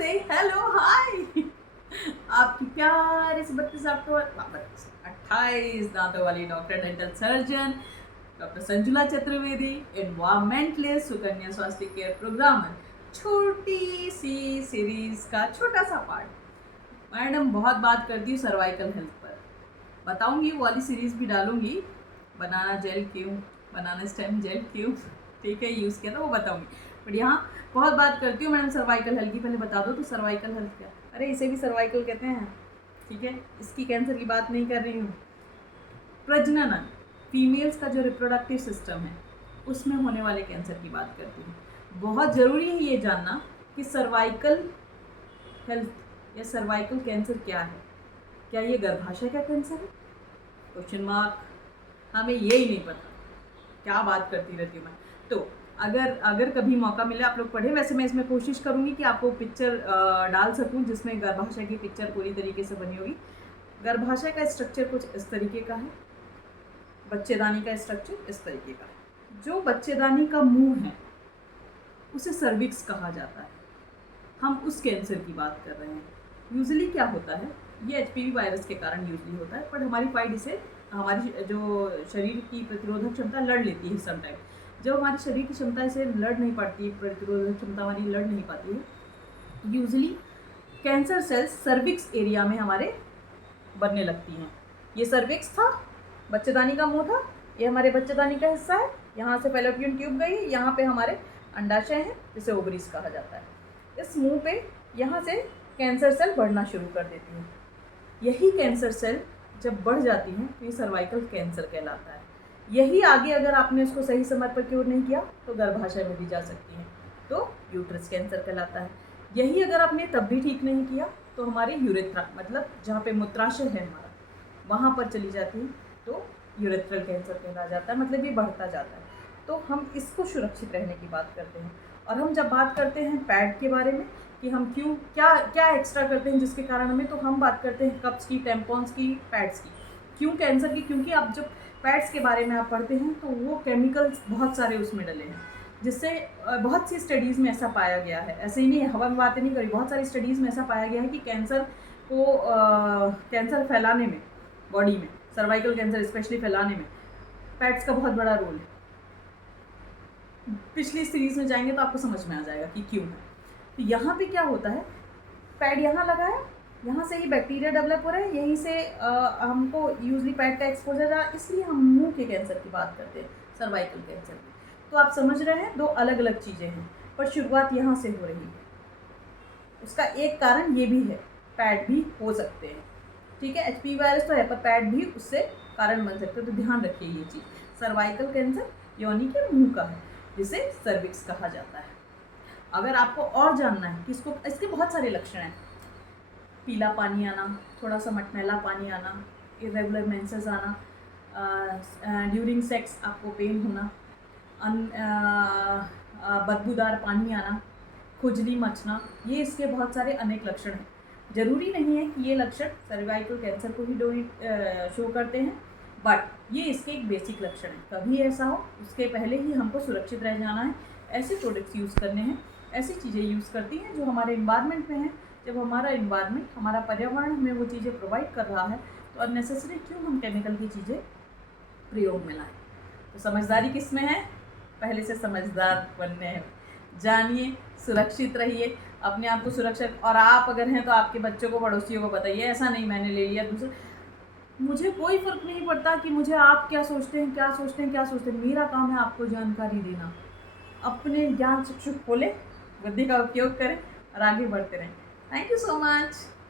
नमस्ते, हेलो, हाय। आपकी प्यारे से 28 दांतों वाली doctor dental surgeon doctor Sanjula Chaturvedi, environmentalist, Sukanya स्वास्थ्य केयर प्रोग्रामर। छोटी सी सीरीज का छोटा सा पार्ट। मैडम बहुत बात करती हूँ सर्वाइकल हेल्थ पर, बताऊंगी वो वाली सीरीज भी डालूंगी। बनाना जेल क्यों, बनाना स्टेम जेल क्यों, ठीक है, यूज़ किया था वो बताऊंगी। बट यहाँ बहुत बात करती हूँ मैडम सर्वाइकल हेल्थ की, पहले बता दो तो सर्वाइकल हेल्थ क्या। अरे इसे भी सर्वाइकल कहते हैं, ठीक है, इसकी कैंसर की बात नहीं कर रही हूँ। प्रजनन, फीमेल्स का जो रिप्रोडक्टिव सिस्टम है उसमें होने वाले कैंसर की बात करती हूँ। बहुत ज़रूरी है ये जानना कि सर्वाइकल हेल्थ या सर्वाइकल कैंसर क्या है। क्या ये गर्भाशय का कैंसर है? Question mark. हमें यही नहीं पता, क्या बात करती रहती हूँ मैं। तो अगर कभी मौका मिले आप लोग पढ़ें। वैसे मैं इसमें कोशिश करूँगी कि आपको पिक्चर डाल सकूँ जिसमें गर्भाशय की पिक्चर पूरी तरीके से बनी होगी। गर्भाशय का स्ट्रक्चर कुछ इस तरीके का है, बच्चेदानी का स्ट्रक्चर इस तरीके का है। जो बच्चेदानी का मुंह है उसे सर्विक्स कहा जाता है। हम उस कैंसर की बात कर रहे हैं। यूजुअली क्या होता है, ये HPV वायरस के कारण यूजुअली होता है, पर हमारी फाइट इसे, हमारी जो शरीर की प्रतिरोधक क्षमता लड़ लेती है समटाइम। जब हमारे शरीर की क्षमता इसे लड़ नहीं पाती, प्रतिरोधक क्षमता हमारी लड़ नहीं पाती है, usually cancer cells cervix area में हमारे बनने लगती हैं। ये सर्विक्स था, बच्चेदानी का मुंह था, ये हमारे बच्चेदानी का हिस्सा है। यहाँ से फैलोपियन ट्यूब गई, यहाँ पे हमारे अंडाशय हैं जिसे ओवरीज कहा जाता है। इस मुंह पे यहाँ से कैंसर सेल बढ़ना शुरू कर देती हैं। यही कैंसर सेल जब बढ़ जाती हैं तो ये सर्वाइकल कैंसर कहलाता है। यही आगे अगर आपने उसको सही समय पर क्योर नहीं किया तो गर्भाशय में भी जा सकती है, तो यूट्रस कैंसर कहलाता है। यही अगर आपने तब भी ठीक नहीं किया तो हमारे यूरेथ्रा, मतलब जहाँ पे मूत्राशय है हमारा, वहाँ पर चली जाती है तो यूरेथ्रल कैंसर कहला जाता है, मतलब ये बढ़ता जाता है। तो हम इसको सुरक्षित रहने की बात करते हैं। और हम जब बात करते हैं पैड के बारे में कि हम क्यों क्या क्या एक्स्ट्रा करते हैं जिसके कारण हमें, तो हम बात करते हैं कप्स की, टेम्पॉन्स की, पैड्स की। क्यों कैंसर की? क्योंकि आप जब पैड्स के बारे में आप पढ़ते हैं तो वो केमिकल्स बहुत सारे उसमें डले हैं, जिससे बहुत सी स्टडीज़ में ऐसा पाया गया है। ऐसे ही नहीं, हवा में बातें नहीं करी, बहुत सारी स्टडीज़ में ऐसा पाया गया है कि कैंसर को कैंसर फैलाने में, बॉडी में सर्वाइकल कैंसर स्पेशली फैलाने में पैड्स का बहुत बड़ा रोल है। पिछली सीरीज में जाएंगे तो आपको समझ में आ जाएगा कि क्यों है। तो यहाँ पे क्या होता है, पैड यहाँ लगा है, यहाँ से ही बैक्टीरिया डेवलप हो रहा है, यहीं से हमको यूजली पैड का एक्सपोजर रहा, इसलिए हम मुंह के कैंसर की बात करते हैं, सर्वाइकल कैंसर की। तो आप समझ रहे हैं, दो अलग अलग चीज़ें हैं, पर शुरुआत यहाँ से हो रही है। उसका एक कारण ये भी है, पैड भी हो सकते हैं, ठीक है। HPV वायरस तो है पर पैड भी उससे कारण बन सकते हैं, तो ध्यान रखिए ये चीज़। सर्वाइकल कैंसर योनि के मुंह का है जिसे सर्विक्स कहा जाता है। अगर आपको और जानना है कि इसके बहुत सारे लक्षण हैं, पीला पानी आना, थोड़ा सा मटमैला पानी आना, इरेगुलर मेंसेस आना, ड्यूरिंग सेक्स आपको पेन होना, बदबूदार पानी आना, खुजली मचना, ये इसके बहुत सारे अनेक लक्षण हैं। ज़रूरी नहीं है कि ये लक्षण सर्वाइकल कैंसर को ही शो करते हैं, बट ये इसके एक बेसिक लक्षण हैं। कभी ऐसा हो उसके पहले ही हमको सुरक्षित रह जाना है, ऐसे प्रोडक्ट्स यूज़ करने हैं, ऐसी चीज़ें यूज़ करती हैं जो हमारे इन्वायरमेंट में हैं। जब हमारा इन्वायरमेंट, हमारा पर्यावरण हमें वो चीज़ें प्रोवाइड कर रहा है तो अननेसेसरी क्यों हम केमिकल की चीज़ें प्रयोग में लाएँ। तो समझदारी किस में है? पहले से समझदार बनने हैं। जानिए, सुरक्षित रहिए, अपने आप को सुरक्षित, और आप अगर हैं तो आपके बच्चों को, पड़ोसियों को बताइए। ऐसा नहीं मैंने ले लिया दूसरा, मुझे कोई फ़र्क नहीं पड़ता कि मुझे आप क्या सोचते हैं, क्या सोचते हैं, क्या सोचते हैं। मेरा काम है आपको जानकारी देना। अपने ज्ञान चक्षु खोलें, बुद्धि का उपयोग करें और आगे बढ़ते रहें। Thank you so much.